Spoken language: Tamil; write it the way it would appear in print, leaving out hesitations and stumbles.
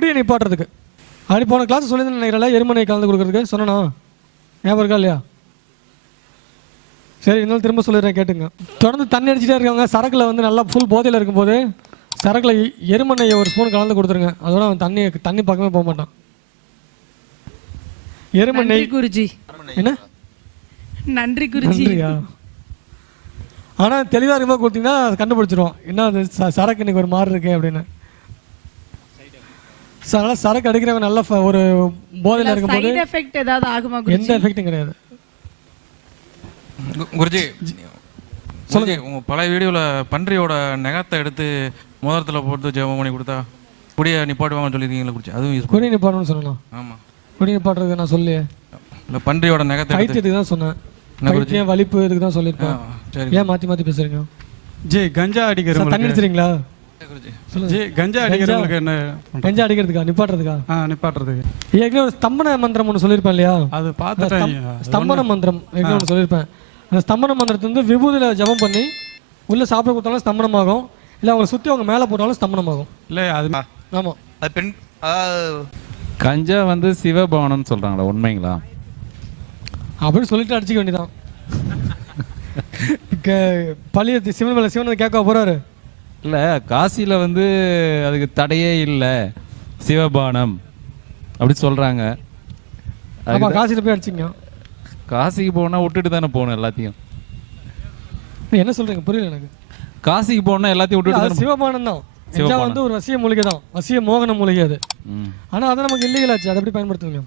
குடியை நிப்பாட்டுறதுக்கு. அப்படி போன கிளாஸ் சொல்லி நினைக்கிறல எருமனை கலந்து கொடுக்குறதுக்கு சொன்னா ஞாபகம் இருக்கா இல்லையா? சரி, இருந்தாலும் திரும்ப சொல்லிடுறேன் கேட்டுங்க. தொடர்ந்து தண்ணி அடிச்சுட்டே இருக்காங்க. சரக்குல வந்து நல்லா ஃபுல் போதையில் இருக்கும்போது சரக்குல எருமண்ணையை ஒரு ஸ்பூன் கலந்து கொடுத்துருங்க. அதோட அவன் தண்ணி பக்கமே போக மாட்டான். எருமண்ணெய் குருஜி. என்ன நன்றி குருஜி. ஆனா தெளிவா இருக்கும்போது கொடுத்தீங்கன்னா கண்டுபிடிச்சிருவோம் என்ன அது சரக்கு இன்னைக்கு ஒரு மாதிரி இருக்கு அப்படின்னு. சரக்கு அடிக்கிறவன் நல்ல ஒரு போதையில் இருக்கும்போது எந்த எஃபெக்டும் கிடையாது. குருஜி சொல்லுங்க, உங்க பழைய வீடியோல பன்றியோட நகத்தை எடுத்து மோதிரத்துல போட்டு ஜெபம் பண்ணி கொடுத்தா குடியை நிப்பாட்டுவாங்கன்னு சொல்லியிருக்கீங்களா குருஜி? அதுவும் குடி நிப்பாட்டணும்னு சொல்லணும். ஆமா, குடி நிப்பாட்டுறதுக்கு நான் சொல்லியே இல்லை, பன்றியோட நகத்தை பைத்தியத்துக்கு தான் சொன்னேன். பைத்தியம் வலிப்பு இதுக்கு தான் சொல்லியிருக்கேன். ஏன் மாற்றி பேசுறீங்க? ஜி கஞ்சா அடிக்கிறவங்க தண்ணி அடிச்சிருங்களா? ஜி கஞ்சா அடிக்கிறவங்களுக்கு என்ன? கஞ்சா அடிக்கிறதுக்கா நிப்பாட்டுறதுக்கா? நிப்பாட்டுறதுக்கு ஏற்கனவே ஒரு ஸ்தம்பன மந்திரம் ஒன்று சொல்லியிருப்பேன் இல்லையா? அது பார்த்துட்டேன். ஸ்தம்பன மந்திரம் ஏற்கனவே ஒன்று சொல்லியிருப்பேன். அந்த ஸ்தம்பன மந்திரத்தை வந்து விபூதியில் ஜபம் பண்ணி உள்ள சாப்பிட கொடுத்தாலும் ஸ்தம்பனமாகும், இல்லை அவங்களை சுற்றி அவங்க மேலே போட்டாலும் ஸ்தம்பனமாகும். இல்லை அது ஆமாம். அது பெண் கஞ்சா வந்து சிவபவனம் சொல்றாங்களா, உண்மைங்களா? அப்படின்னு சொல்லிட்டு அடிச்சுக்க வேண்டியதான். பழைய சிவன் மேலே சிவன் கேட்க போறாரு. இல்லை, காசியில வந்து அதுக்கு தடையே இல்லை, சிவபானம் அப்படி சொல்றாங்க. காசியில் போய் அடிச்சிங்க. காசிக்கு போனா விட்டுட்டு தானே போகணும் எல்லாத்தையும். என்ன சொல்றீங்க புரியல எனக்கு. காசிக்கு போனா எல்லாத்தையும் விட்டுட்டு சிவபானம் தான். வந்து ஒரு வசிய மூலிகை தான், வசிய மோகன மூலிகை அது. ஆனா அதை நமக்கு இல்லீகல் ஆச்சு. அதை எப்படி பயன்படுத்துவீங்க?